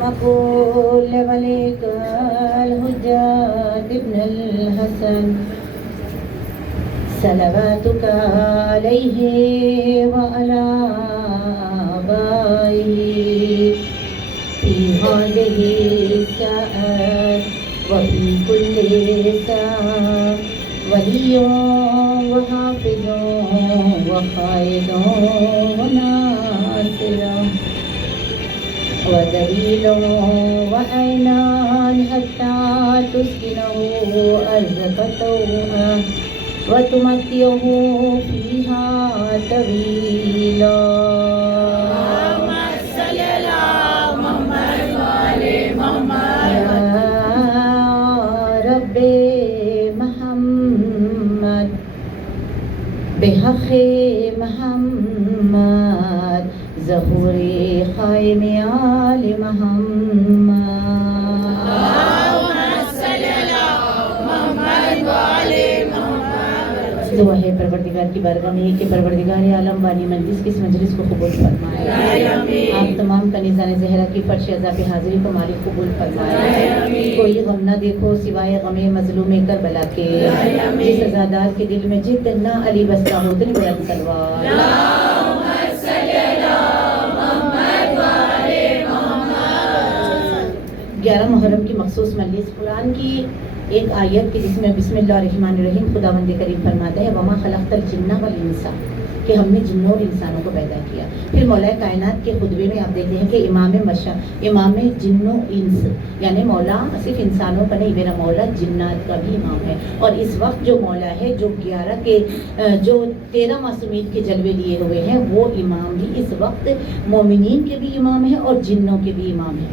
مقول لوليك الحجاج ابن الحسن صلواتك عليه وعلى آبائه في هذه الساعة وفي كل ساعة ولي وحافظ وقائد وناصر ودليل وعينان حتى تسكنه أرضك طوعا وتمتعه فيها طويلا. اللهم صل على محمد وآل محمد. يا رب محمد بحق محمد ظهور خائم آل محمد. اللهم صل على محمد وآل محمد. دعا ہے پروردگار کی بارگاہ میں کہ پروردگار عالم وانی مجلس کی اس مجلس کو قبول فرمائے. آپ تمام کنیزان زہرا کی فرش عزا پہ حاضری کو مالک قبول فرمائے. کوئی غم نہ دیکھو سوائے غم مظلوم کربلا کے. جس عزادار کے دل میں جتنا علی بستا ہو اتنی بلند تلوار. 11 محرم کی مخصوص مجلس قرآن کی ایک آیت کی جس میں بسم اللہ الرحمن الرحیم خداوند کریم فرماتا ہے وما خلقت الجن والانس کہ ہم نے جنوں اور انسانوں کو پیدا کیا. پھر مولا کائنات کے خطبے میں آپ دیکھتے ہیں کہ امام جنوں انس یعنی مولا صرف انسانوں کا نہیں میرا مولا جنات کا بھی امام ہے. اور اس وقت جو مولا ہے جو 13 معصومین کے جلوے لیے ہوئے ہیں وہ امام بھی اس وقت مومنین کے بھی امام ہے اور جنوں کے بھی امام ہے.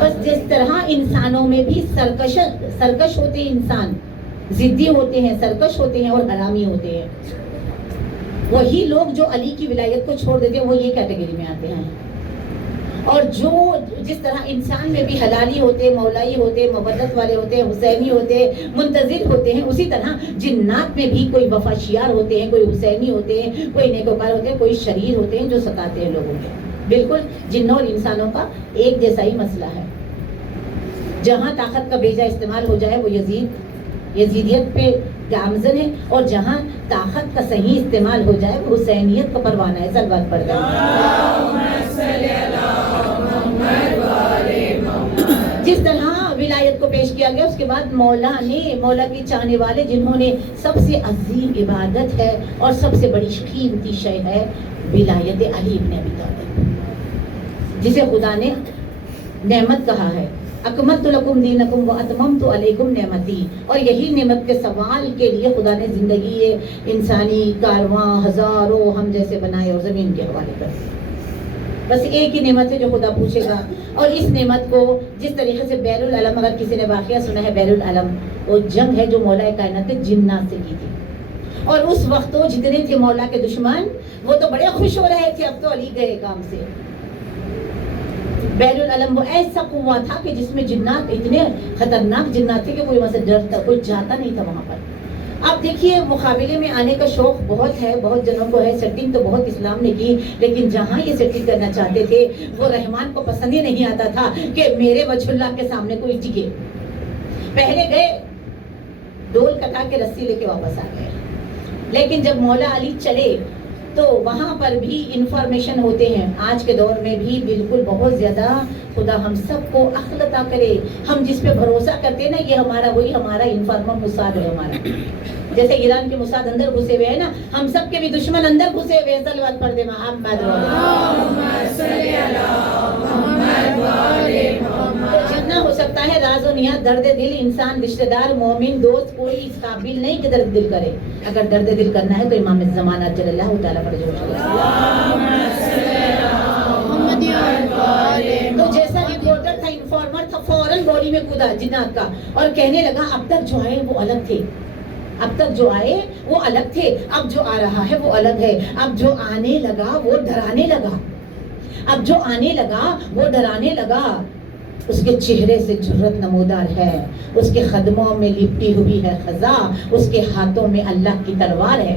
بس جس طرح انسانوں میں بھی سرکش ہوتے ہیں انسان ضدی ہوتے ہیں سرکش ہوتے ہیں اور حرامی ہوتے ہیں. وہی لوگ جو علی کی ولایت کو چھوڑ دیتے ہیں وہ یہ کیٹیگری میں آتے ہیں. اور جو جس طرح انسان میں بھی حلالی ہوتے ہیں مولائی ہوتے ہیں مودت والے ہوتے ہیں حسینی ہوتے ہیں منتظر ہوتے ہیں اسی طرح جنات میں بھی کوئی وفاشیار ہوتے ہیں کوئی حسینی ہوتے ہیں کوئی نیکوکار ہوتے ہیں کوئی شریر ہوتے ہیں جو ستاتے ہیں لوگوں کو. بالکل جنوں اور انسانوں کا ایک جیسا ہی مسئلہ ہے. جہاں طاقت کا بیجا استعمال ہو جائے وہ یزیدیت پہ گامزن ہے اور جہاں طاقت کا صحیح استعمال ہو جائے وہ حسینیت کا پروانہ ہے. صلوات پڑھتے ہیں. جس طرح ولایت کو پیش کیا گیا اس کے بعد مولا کی چاہنے والے جنہوں نے سب سے عظیم عبادت ہے اور سب سے بڑی قیمتی شے ہے ولایت علی ابن ابی طالب جسے خدا نے نعمت کہا ہے. اکملت لکم دینکم واتممت علیکم نعمتی. اور یہی نعمت کے سوال کے لیے خدا نے زندگی انسانی کارواں ہزاروں ہم جیسے بنائے اور زمین کے حوالے کر. بس ایک ہی نعمت ہے جو خدا پوچھے گا. اور اس نعمت کو جس طریقے سے بیر العلم اگر کسی نے واقعہ سنا ہے بیر العلم وہ جنگ ہے جو مولا کائنات نے جنات سے کی تھی. اور اس وقت تو جتنے تھے مولا کے دشمن وہ تو بڑے خوش ہو رہے تھے اب تو علی گئے کام سے. بیر العلم وہ ایسا کنواں تھا کہ جس میں جنات اتنے خطرناک جنات تھے کہ کوئی وہاں سے ڈرتا کوئی جاتا نہیں تھا وہاں پر. آپ دیکھیے مقابلے میں آنے کا شوق بہت ہے بہت جنوں کو ہے. سیٹنگ تو بہت اسلام نے کی لیکن جہاں یہ سیٹنگ کرنا چاہتے تھے وہ رحمان کو پسند ہی نہیں آتا تھا کہ میرے وجہ اللہ کے سامنے کوئی ٹکے. پہلے گئے ڈول کٹا کے رسی لے کے واپس آ گئے. لیکن جب مولا علی چلے تو وہاں پر بھی انفارمیشن ہوتے ہیں. آج کے دور میں بھی بالکل بہت زیادہ خدا ہم سب کو عقل عطا کرے. ہم جس پہ بھروسہ کرتے ہیں نا یہ ہمارا انفارمر موساد ہے. ہمارا جیسے ایران کے موساد اندر گھسے ہوئے ہیں نا ہم سب کے بھی دشمن اندر گھسے ہوئے ہیں. صلوات پڑھ دے محمد. جتنا ہو سکتا ہے راز و نیاز درد دل انسان رشتہ دار مومن دوست کوئی اس قابل نہیں کہ درد دل کرے. اگر درد دل کرنا ہے تو امام زمانہ جل اللہ تعالیٰ پر جو تو جیسا رپورٹر تھا انفارمر تھا فوراً باڈی میں کودا جنات کا اور کہنے لگا اب تک جو آئے وہ الگ تھے اب تک جو آئے وہ الگ تھے اب جو آ رہا ہے وہ الگ ہے. اب جو آنے لگا وہ ڈرانے لگا اب جو آنے لگا وہ ڈرانے لگا. اس کے چہرے سے جرت نمودار ہے اس کے قدموں میں لپٹی ہوئی ہے خزاں اس کے ہاتھوں میں اللہ کی تلوار ہے.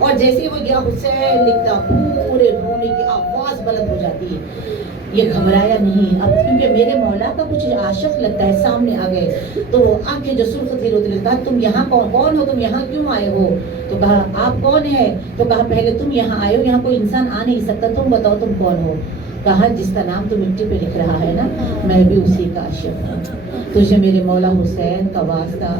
اور جیسے ہی وہ گیا حسین لکھتا پورے رونے کی آواز بلند ہو جاتی ہے. یہ گھبرایا نہیں اب کیونکہ میرے مولا کا کچھ عاشق لگتا ہے سامنے آ گئے تو وہ آنکھیں جو سرخ تھی روتے لگتا تم یہاں کون ہو تم یہاں کیوں آئے ہو تو کہا آپ کون ہیں تو کہا پہلے تم یہاں آئے ہو یہاں کوئی انسان آ نہیں سکتا تم بتاؤ تم کون ہو کہا جس کا نام تو مٹی پہ لکھ رہا ہے نا میں بھی اسی کا عاشق ہوں تجھے میرے مولا حسین کا واسطہ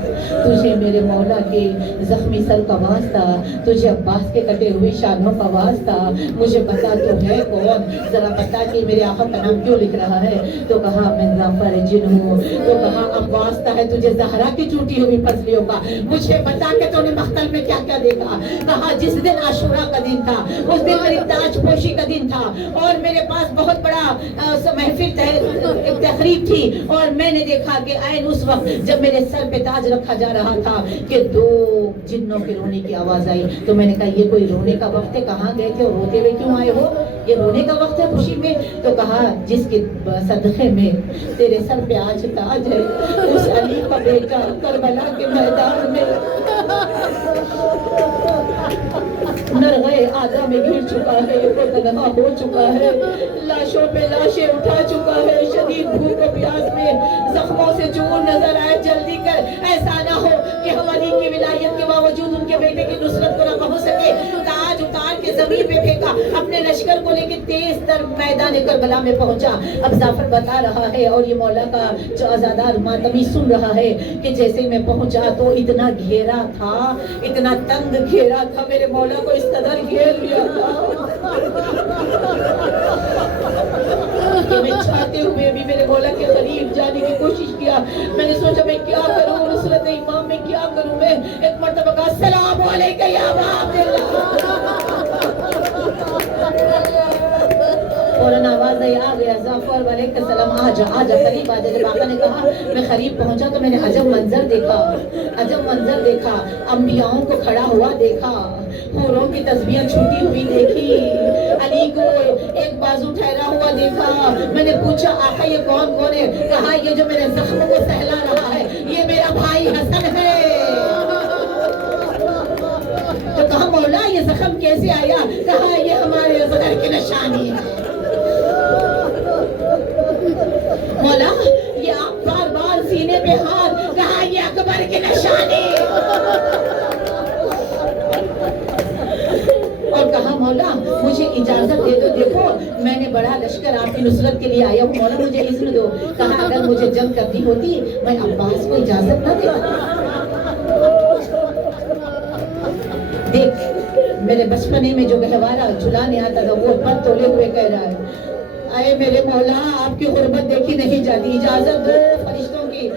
تجھے میرے مولا کے زخمی سر کا واسطہ تجھے عباس کے کٹے ہوئے شانوں کا واسطہ مجھے بتا تو ہے کون ذرا بتا کہ میرے آقا کا نام کیوں لکھ رہا ہے تو کہا میں ظفر جن ہوں تو کہا اب واسطہ ہے تجھے زہرا کی ٹوٹی ہوئی پسلیوں کا مجھے بتا کہ تو نے مختل میں کیا کیا دیکھا کہا جس دن عاشورہ کا دن تھا اس دن میری تاج پوشی کا دن تھا اور میرے پاس بہت بڑا محفل تقریب تھی اور میں نے دیکھا کہ عین اس وقت جب میرے سر پہ تاج رکھا جا رہا تھا کہ دو جنوں کے رونے کی آواز آئی تو میں نے کہا یہ کوئی رونے کا وقت ہے کہاں گئے تھے اور روتے ہوئے کیوں آئے ہو یہ رونے کا وقت ہے خوشی میں تو کہا جس کے صدقے میں تیرے سر پہ آج تاج ہے اس علی کا بیٹا کربلا کے میدان میں نرغے آدھا میں گر چکا ہے وہ تنہا ہو چکا ہے لاشوں پہ لاشیں اٹھا چکا ہے شدید بھوک و پیاس میں زخموں سے چور نظر آئے جلدی کر ایسا نہ ہو کہ ہم علی کی ولایت کے باوجود ان کے بیٹے کی نصرت کو نہ پہنچ سکے تاج اتار کے زمین پہ پھینکا اپنے لشکر کو لے کے تیز تر میدان کربلا میں پہنچا اب ظفر بتا رہا ہے اور یہ مولا کا جو عزادار ماتمی سن رہا ہے کہ جیسے میں پہنچا تو اتنا گھیرا تھا اتنا تنگ گھیرا تھا میرے مولا کو اس قدر گھیر لیا تھا کہ میں چاہتے ہوئے بھی میرے مولا کے قریب جانے کی کوشش کیا میں نے سوچا میں کیا کروں نصرت امام میں کیا کروں میں ایک مرتبہ کہا السلام علیکم یا عبداللہ فوراً آواز آ گیا ظفر وعلیکم السلام آجا قریب آجا جب آقا نے کہا میں قریب پہنچا تو میں نے عجب منظر دیکھا انبیاؤں کو کھڑا ہوا دیکھا حوروں کی تسبیحیں چھوٹی ہوئی دیکھی علی کو ایک بازو ٹھہرا ہوا دیکھا میں نے پوچھا آقا یہ کون ہے کہا یہ جو میرے زخموں کو سہلا رہا ہے یہ میرا بھائی حسن ہے تو کہا مولا یہ زخم کیسے آیا کہا یہ ہمارے زہر کی نشانی ہے مولا یہ آپ بار بار سینے پہ ہاتھ کہا یہ اکبر کی نشانی اور کہا مولا مجھے اجازت دے دو دیکھو میں نے بڑا لشکر آپ کی نصرت کے لیے آیا ہوں مولا مجھے اذن دو کہا اگر مجھے جنگ کرنی ہوتی میں عباس کو اجازت نہ دیتا دیکھ میرے بچپنے میں جو گہوارہ جھلانے آتا تھا وہ پر تولے ہوئے کہہ رہا ہے اے میرے مولا آپ کی غربت دیکھی نہیں جاتی اجازت دو فرشتوں کی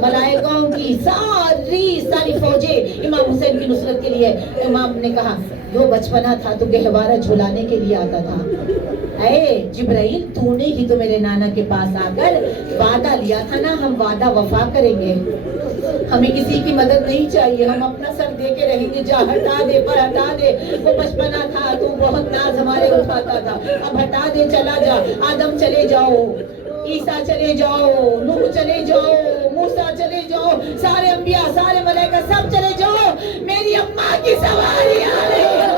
ملائکوں کی ساری فوجیں امام حسین کی نصرت کے لیے امام نے کہا وہ بچپنا تھا تو گہوارہ جھلانے کے لیے آتا تھا اے جبرائیل تو نے ہی تو میرے نانا کے پاس آ کر وعدہ لیا تھا نا ہم وعدہ وفا کریں گے ہمیں کسی کی مدد نہیں چاہیے ہم اپنا سر دے کے رہیں گے جا ہٹا دے پر ہٹا دے وہ بچپنا تھا تو بہت ناز ہمارے اٹھاتا تھا اب ہٹا دے چلا جا آدم چلے جاؤ عیسیٰ چلے جاؤ نوح چلے جاؤ موسیٰ چلے جاؤ سارے انبیاء سارے ملائکہ سب چلے جاؤ میری اماں کی سواری آ رہی ہے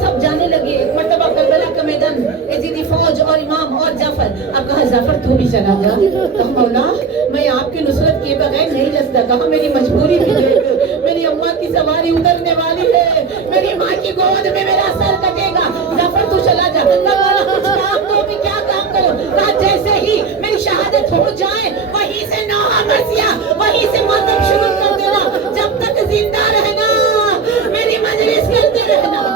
سب جانے لگے ایک مرتبہ کربلا کا میدان یزیدی فوج اور امام اور ظفر اب کہا ظفر تو بھی چلا جا کہا مولا میں آپ کی نصرت کیے بغیر نہیں رہ سکتا کہا میری مجبوری بھی دیکھ میری اماں کی سواری اترنے والی ہے میری ماں کی گود میں میرا سر کٹے گا ظفر تو چلا جا کہا مولا کچھ کام تو بھی کیا کام کرو کہا جیسے ہی میری شہادت ہو جائے وہیں سے نوحہ مرثیہ وہیں سے ماتم شروع کر دینا جب تک زندہ رہنا میری مجلس کرتے رہنا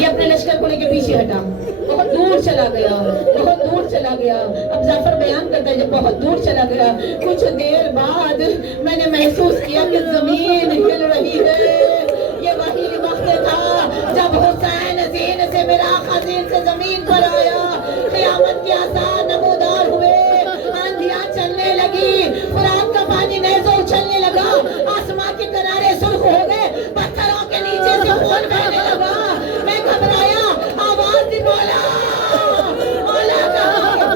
یہ اپنے لشکر کو لے کے پیچھے ہٹا بہت دور چلا گیا اب ظفر بیان کرتا ہے جب بہت دور چلا گیا کچھ دیر بعد میں نے محسوس کیا کہ زمین ہل رہی ہے یہ وہی وقت تھا جب حسین زین سے میرا آقا زین سے زمین پر آیا قیامت کے آثار نمودار ہوئے آندھیاں چلنے لگی فرات کا پانی نیزوں اچھلنے لگا آسمان کے کنارے سرخ ہو گئے پتھروں کے نیچے سے خون بہنے لگا میں گھبرایا آواز دی مولا مولا کہاں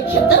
71